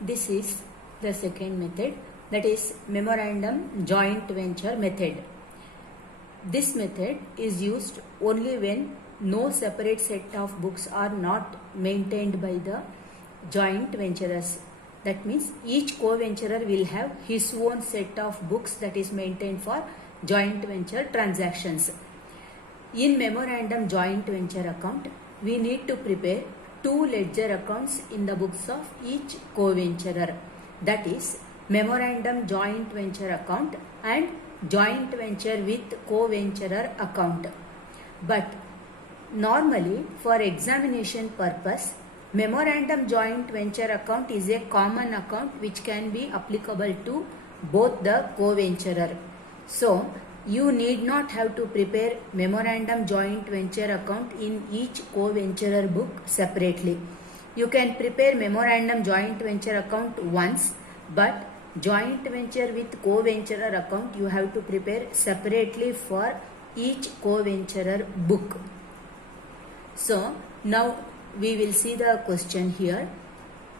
This is the second method, that is memorandum joint venture method. This method is used only when no separate set of books are not maintained by the joint venturers. That means each co-venturer will have his own set of books that is maintained for joint venture transactions. In memorandum joint venture account, we need to prepare two ledger accounts in the books of each co-venturer. That is memorandum joint venture account and joint venture with co-venturer account. But normally for examination purpose, memorandum joint venture account is a common account which can be applicable to both the co-venturer. So you need not have to prepare memorandum joint venture account in each co-venturer book separately. You can prepare memorandum joint venture account once, but joint venture with co-venturer account you have to prepare separately for each co-venturer book. So now we will see the question here.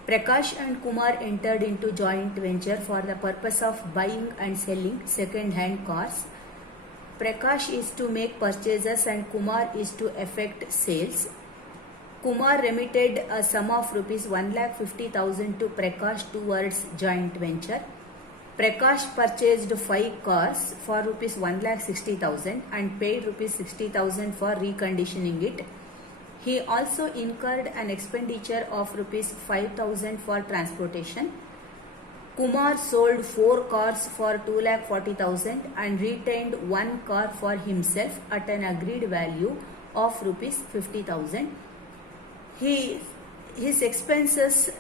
Prakash and Kumar entered into joint venture for the purpose of buying and selling second-hand cars. Prakash is to make purchases and Kumar is to effect sales. Kumar remitted a sum of rupees 1,50,000 to Prakash towards joint venture. Prakash purchased 5 cars for rupees 1,60,000 and paid rupees 60,000 for reconditioning it. He also incurred an expenditure of rupees 5,000 for transportation. Kumar sold 4 cars for 2,40,000 and retained 1 car for himself at an agreed value of rupees 50,000. His expenses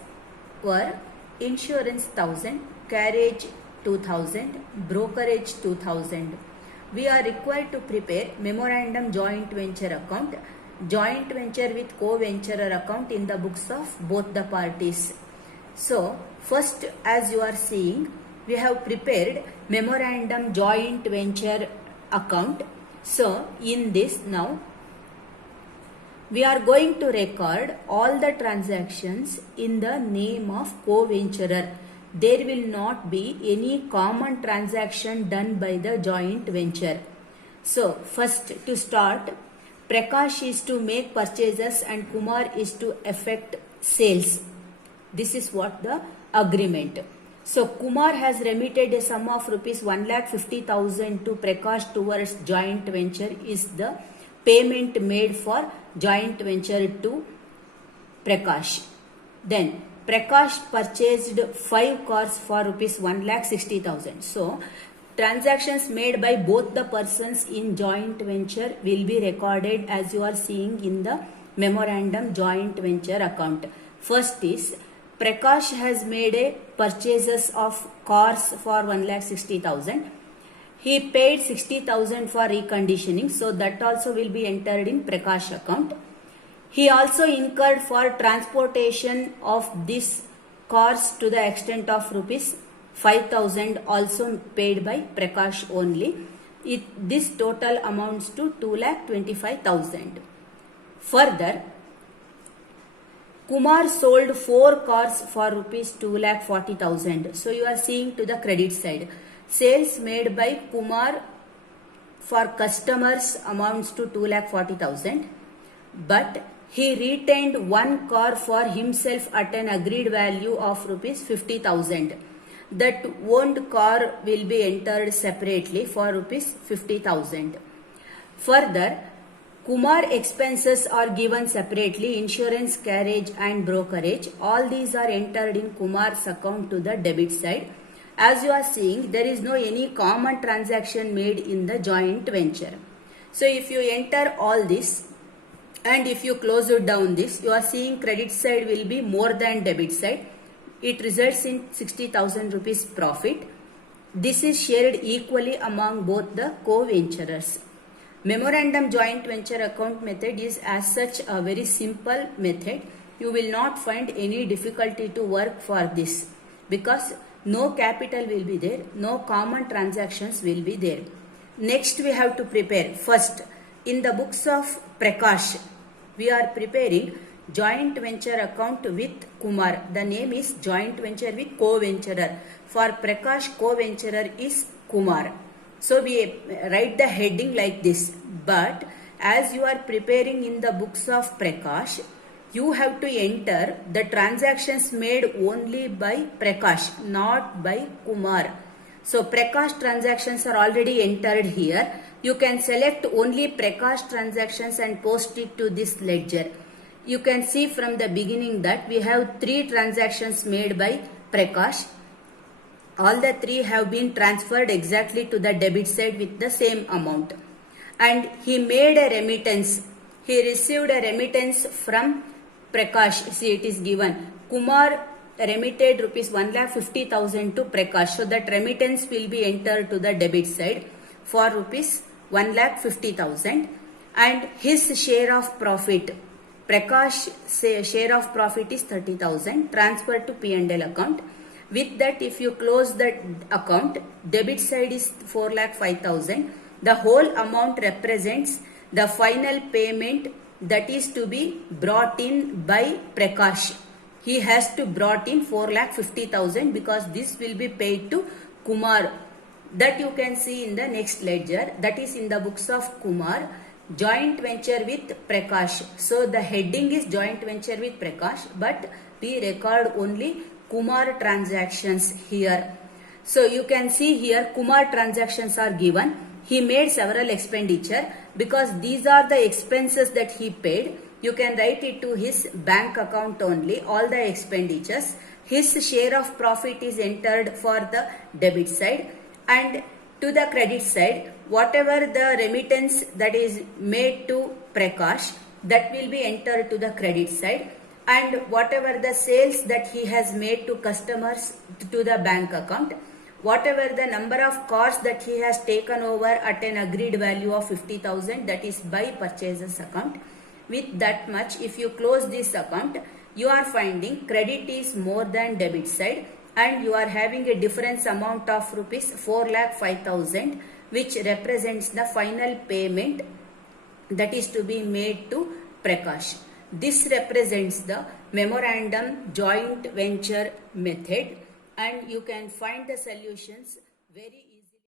were insurance 1,000, carriage 2,000, brokerage 2,000. We are required to prepare memorandum joint venture account, joint venture with co-venturer account in the books of both the parties. So first, as you are seeing, we have prepared memorandum joint venture account. So in this now we are going to record all the transactions in the name of co-venturer. There will not be any common transaction done by the joint venture. So first, to start, Prakash is to make purchases and Kumar is to effect sales. This is what the agreement. So Kumar has remitted a sum of rupees 1,50,000 to Prakash towards joint venture is the payment made for joint venture to Prakash. Then Prakash purchased 5 cars for rupees 1,60,000. So transactions made by both the persons in joint venture will be recorded as you are seeing in the memorandum joint venture account. First is Prakash has made a purchases of cars for 1,60,000. He paid 60,000 for reconditioning, so that also will be entered in Prakash account. He also incurred for transportation of these cars to the extent of rupees 5,000, also paid by Prakash only. This total amounts to 2,25,000. Further, Kumar sold 4 cars for rupees 2,40,000. So you are seeing to the credit side. Sales made by Kumar for customers amounts to 2,40,000. But he retained 1 car for himself at an agreed value of rupees 50,000. That owned car will be entered separately for rupees 50,000. Further, Kumar expenses are given separately, insurance, carriage and brokerage. All these are entered in Kumar's account to the debit side. As you are seeing, there is no any common transaction made in the joint venture. So if you enter all this and if you close it down this, you are seeing credit side will be more than debit side. It results in 60,000 rupees profit. This is shared equally among both the co-venturers. Memorandum joint venture account method is as such a very simple method. You will not find any difficulty to work for this because no capital will be there, no common transactions will be there. Next we have to prepare first in the books of Prakash. We are preparing joint venture account with Kumar. The name is joint venture with co-venturer. For Prakash, co-venturer is Kumar. So we write the heading like this. But as you are preparing in the books of Prakash, you have to enter the transactions made only by Prakash, not by Kumar. So Prakash transactions are already entered here. You can select only Prakash transactions and post it to this ledger. You can see from the beginning that we have 3 transactions made by Prakash. All the 3 have been transferred exactly to the debit side with the same amount. And he made a remittance. He received a remittance from Prakash. See, it is given. Kumar remitted rupees 1,50,000 to Prakash. So that remittance will be entered to the debit side for rupees 1,50,000. And his share of profit, Prakash share of profit is 30,000, transferred to P&L account. With that, if you close the account, debit side is 4,05,000. The whole amount represents the final payment that is to be brought in by Prakash. He has to brought in 4,50,000 because this will be paid to Kumar. That you can see in the next ledger, that is in the books of Kumar, joint venture with Prakash. So the heading is joint venture with Prakash, but we record only Kumar transactions here. So you can see here Kumar transactions are given. He made several expenditure. Because these are the expenses that he paid, you can write it to his bank account only, all the expenditures. His share of profit is entered for the debit side, and to the credit side, whatever the remittance that is made to Prakash, that will be entered to the credit side, and whatever the sales that he has made to customers to the bank account, whatever the number of cars that he has taken over at an agreed value of 50,000, that is by purchases account. With that much, if you close this account, you are finding credit is more than debit side, and you are having a difference amount of rupees 4,05,000, which represents the final payment that is to be made to Prakash. This represents the memorandum joint venture method, and you can find the solutions very